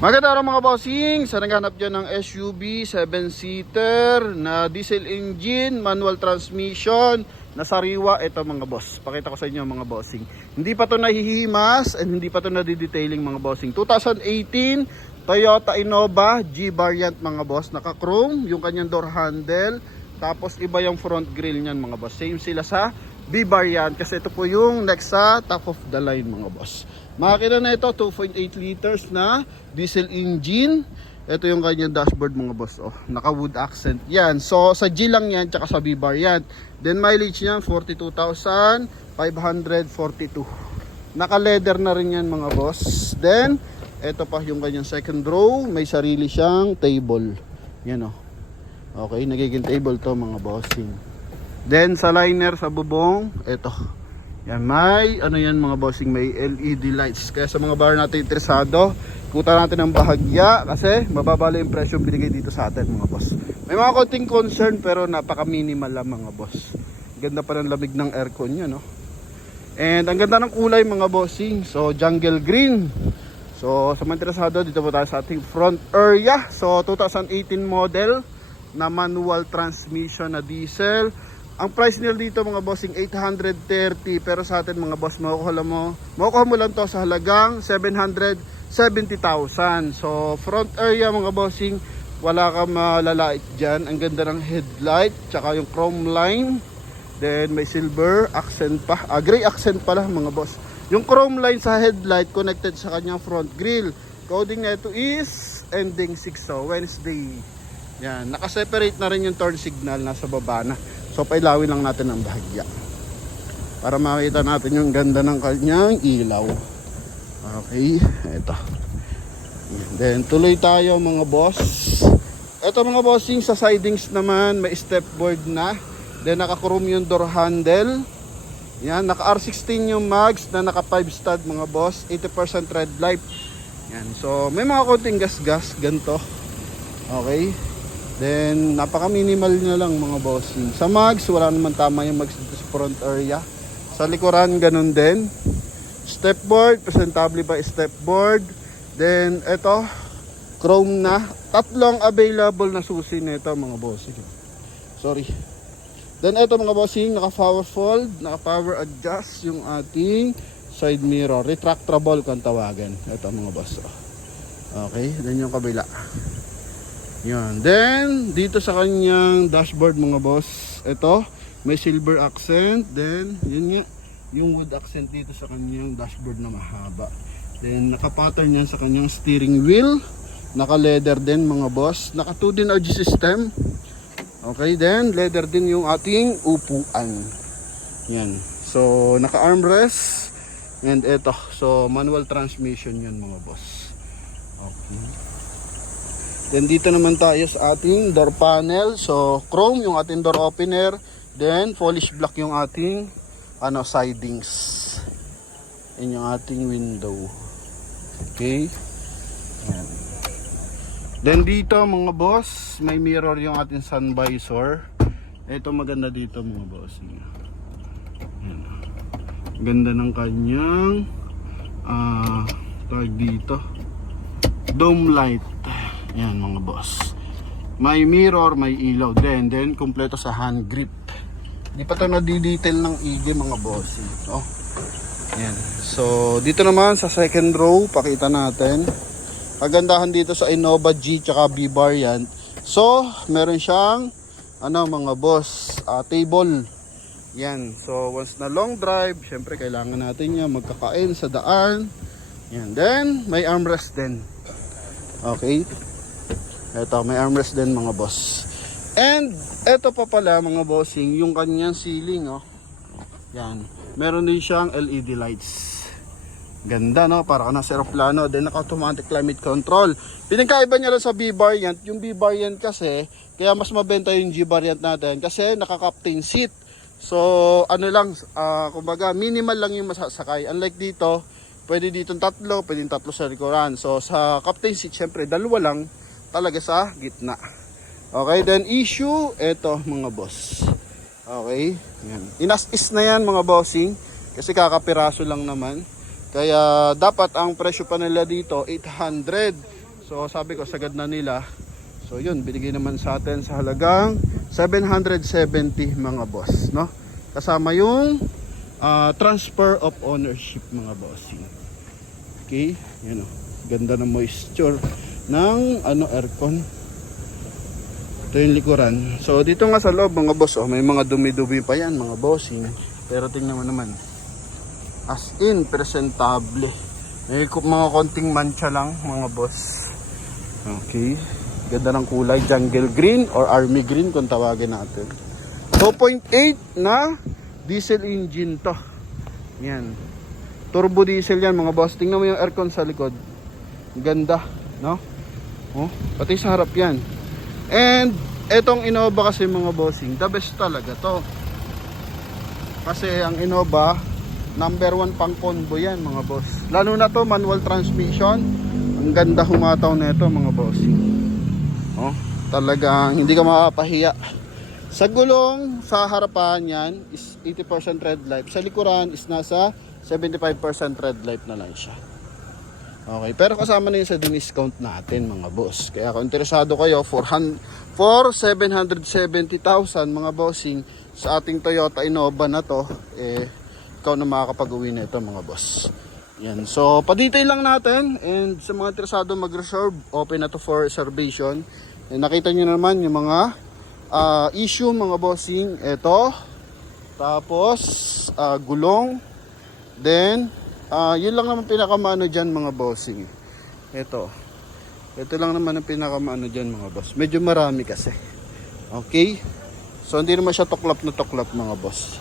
Maganda araw mga bossing. Sa naghanap dyan ng SUV 7-seater na diesel engine, manual transmission, na sariwa, ito mga boss. Pakita ko sa inyo mga bossing. Hindi pa to nahihimas and hindi pa to nadidetailing mga bossing. 2018 Toyota Innova G variant mga boss. Naka chrome yung kanyang door handle. Tapos iba yung front grille niyan mga boss. Same sila sa B variant kasi ito po yung next sa top of the line mga boss. Makina na ito 2.8 liters na diesel engine. Ito yung kanyang dashboard mga boss. Oh, naka wood accent yan. So sa G lang yan tsaka sa B variant. Then mileage niyan 42,542. Naka leather na rin yan mga boss. Then ito pa yung kanyang second row. May sarili siyang table. Yan oh. Okay, nagiging table to mga bossing. Then sa liner sa bubong, ito. Yan, may ano yan mga bossing, may LED lights. Kaya sa mga bar natin interesado, kuta natin ng bahagya kasi mababala yung presyo binigay dito sa atin mga boss. May mga konting concern pero napaka minimal lang mga boss. Ganda pa ng lamig ng aircon nyo, no? And ang ganda ng kulay mga bossing. So jungle green. So sa mga interesado, dito po tayo sa ating front area. So 2018 model na manual transmission na diesel. Ang price nila dito mga bossing 830, pero sa atin mga boss makukuha mo lang to sa halagang 770,000. So front area mga bossing, wala kang malalait dyan. Ang ganda ng headlight, tsaka yung chrome line. Then may silver accent pa, gray accent pala mga boss. Yung chrome line sa headlight connected sa kanyang front grille. Coding na ito is ending 6, so Wednesday. Yan, naka-separate na rin yung turn signal, nasa baba na. So pailawin lang natin ang bahagya para makita natin yung ganda ng kanyang ilaw. Okay, ito. Then tuloy tayo mga boss. Ito mga bossing, sa sidings naman may stepboard na. Then naka-chrome yung door handle. Yan, naka R16 yung mags na naka 5 stud mga boss, 80% red light. Yan, so may mga konting gas-gas ganito. Okay. Then napaka minimal na lang mga bossing. Sa mags wala naman tama yung mags dito sa front area. Sa likuran ganun din. Stepboard, presentable ba stepboard. Then ito chrome na. Tatlong available na susi nito mga bossing. Sorry. Then ito mga bossing, naka power fold, naka power adjust yung ating side mirror. Retractable kung tawagan. Ito mga boss. Okay, then yung kabila. Yan. Then dito sa kanyang dashboard mga boss, ito may silver accent. Then yun nga, yung wood accent dito sa kanyang dashboard na mahaba. Then naka-pattern yan sa kanyang steering wheel. Naka-leather din mga boss. Naka 2 din RG system. Okay, then leather din yung ating upuan. Yan. So naka-armrest. And ito, so manual transmission yan mga boss. Okay. Then dito naman tayo sa ating door panel. So chrome yung ating door opener. Then polish black yung ating sidings. Yan yung ating window. Okay. Yan. Then dito mga boss, may mirror yung ating sun visor. Ito maganda dito mga boss. Yan. Ganda ng kanyang tag dito. Dome light. Yan mga boss. May mirror, may ilaw din. Then kompleto sa hand grip. Di pa ito na-detail ng IG mga boss. Oh. Yan. So dito naman sa second row, pakita natin. Kagandahan dito sa Innova G tsaka B variant. So meron siyang mga boss, table. Yan. So once na long drive, syempre kailangan natin yan magkakain sa daan. Yan. Then may armrest din. Okay. Ito, may armrest din mga boss. And ito pa pala mga bossing, yung kanyang ceiling, oh. Yan. Meron din siyang LED lights. Ganda, no? Para ka nasa aeroplano. Then naka-automatic climate control. Pinagkaiba niya lang sa B variant. Yung B variant kasi, kaya mas mabenta yung G variant natin kasi naka-captain seat. So kumbaga minimal lang yung masasakay. Unlike dito, pwede dito tatlo, pwede tatlo sa likuran. So sa captain seat, syempre dalawa lang talaga sa gitna. Okay, then issue, eto mga boss. Okay, yan. Inas-is na yan mga bossing kasi kakapiraso lang naman. Kaya dapat ang presyo pa nila dito 800. So sabi ko sagad na nila. So yun, binigay naman sa atin sa halagang 770 mga boss, no? Kasama yung transfer of ownership mga bossing. Okay, yun o. Ganda ng moisture ng aircon. Ito yung likuran. So dito nga sa loob mga boss, may mga dumi-dumi pa yan mga bossing. Pero tingnan mo naman, as in presentable. May mga konting mancha lang mga boss. Okay, ganda ng kulay, jungle green or army green kung tawagin natin. 2.8 na diesel engine to. Yan, turbo diesel yan mga boss. Tingnan mo yung aircon sa likod, ganda, no? Oh, pati sa harap yan. And etong Innova kasi mga bossing, the best talaga to. Kasi ang Innova, number 1 pang combo yan mga boss. Lalo na to manual transmission. Ang ganda humataw na ito mga bossing. Oh, talagang hindi ka makapahiya. Sa gulong, sa harapan yan is 80% red light. Sa likuran is nasa 75% red light na lang siya. Okay, pero kasama na yun sa discount natin mga boss. Kaya kung interesado kayo for 770,000 mga bossing sa ating Toyota Innova na to, ikaw na makakapag-uwi na ito mga boss. Yan, so pa-detail lang natin, and sa mga interesado mag-reserve, open na to for reservation. And nakita nyo naman yung mga issue mga bossing. Ito, tapos gulong, then yun lang naman pinakamaano dyan mga bossing. Ito lang naman ang pinakamaano dyan mga boss. Medyo marami kasi. Okay, so hindi naman siya tuklap na tuklap mga boss.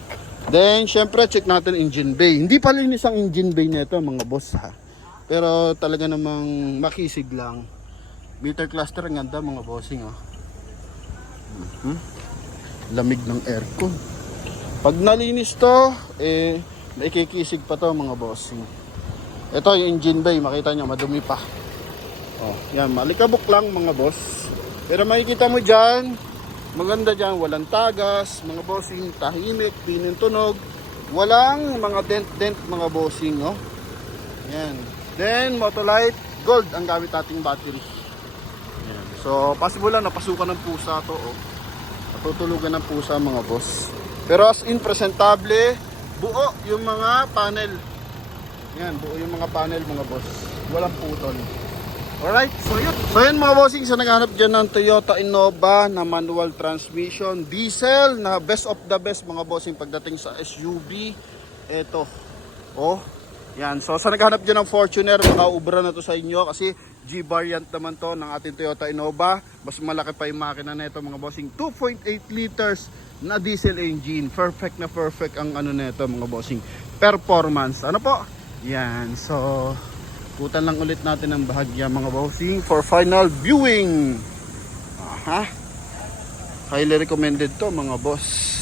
Then syempre check natin engine bay. Hindi pa linis ang engine bay nito mga boss ha, pero talaga namang makisig lang. Meter cluster ang ganda mga bossing oh. Lamig ng aircon. Pag nalinis to, nakikisig pa to mga bossing. Ito yung engine bay, makita nyo madumi pa. Oh, yan, malikabok lang mga boss. Pero makikita mo dyan, maganda dyan, walang tagas mga bossing, tahimik, pinintunog, walang mga dent mga bossing, no? Yan. Then Motolite Gold ang gamit nating battery. Yan. So possible lang napasukan ng pusa to, oh. Natutulugan ng pusa mga boss. Pero as in presentable, buo yung mga panel. Yan, buo yung mga panel mga boss. Walang putol. Alright, so yun mga bossing, sa naghanap dyan ng Toyota Innova na manual transmission, diesel na best of the best mga bossing pagdating sa SUV. Eto, oh, yan. So sa naghanap dyan ng Fortuner, makaubra na to sa inyo kasi G-variant naman to ng ating Toyota Innova. Mas malaki pa yung makina na ito mga bossing. 2.8 liters na diesel engine. Perfect na perfect ang ano na ito mga bossing. Performance. Ano po? Yan. So kutan lang ulit natin ang bahagya mga bossing for final viewing. Aha. Highly recommended to mga boss.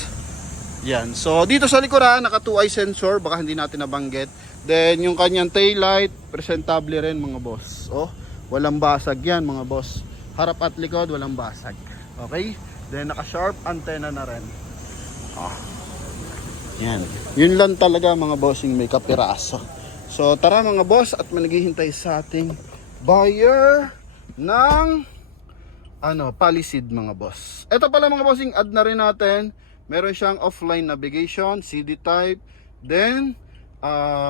Yan. So dito sa likuran naka 2-eye sensor, baka hindi natin nabanggit. Then yung kanyang tail light presentable rin mga boss. Oh, walang basag yan mga boss. Harap at likod walang basag. Okay? Then naka sharp antenna na rin. Oh. Yan. Yun lang talaga mga bossing, may kapiraso. So tara mga boss, at naghihintay sa ating buyer ng Palisade mga boss. Ito pala mga bossing, add na rin natin. Meron siyang offline navigation, CD type, then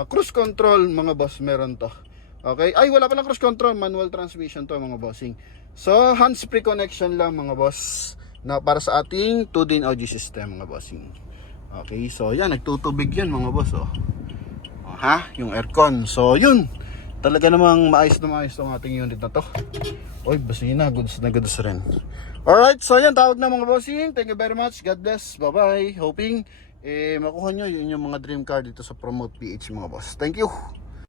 cruise control mga boss, meron to. Okay, ay wala palang cruise control, manual transmission to mga bossing. So hands-free connection lang mga boss na para sa ating 2-din audio system mga bossing. Okay, so yan, nagtutubig yan mga boss oh. Ha, yung aircon. So yun, talaga namang maayos na maayos tong ating unit na to. Oy, basina, goods na goods rin. Alright, so yan, tawag na mga bossing. Thank you very much, God bless, bye bye. Hoping makuha nyo yun yung mga dream car dito sa Promote PH mga boss. Thank you.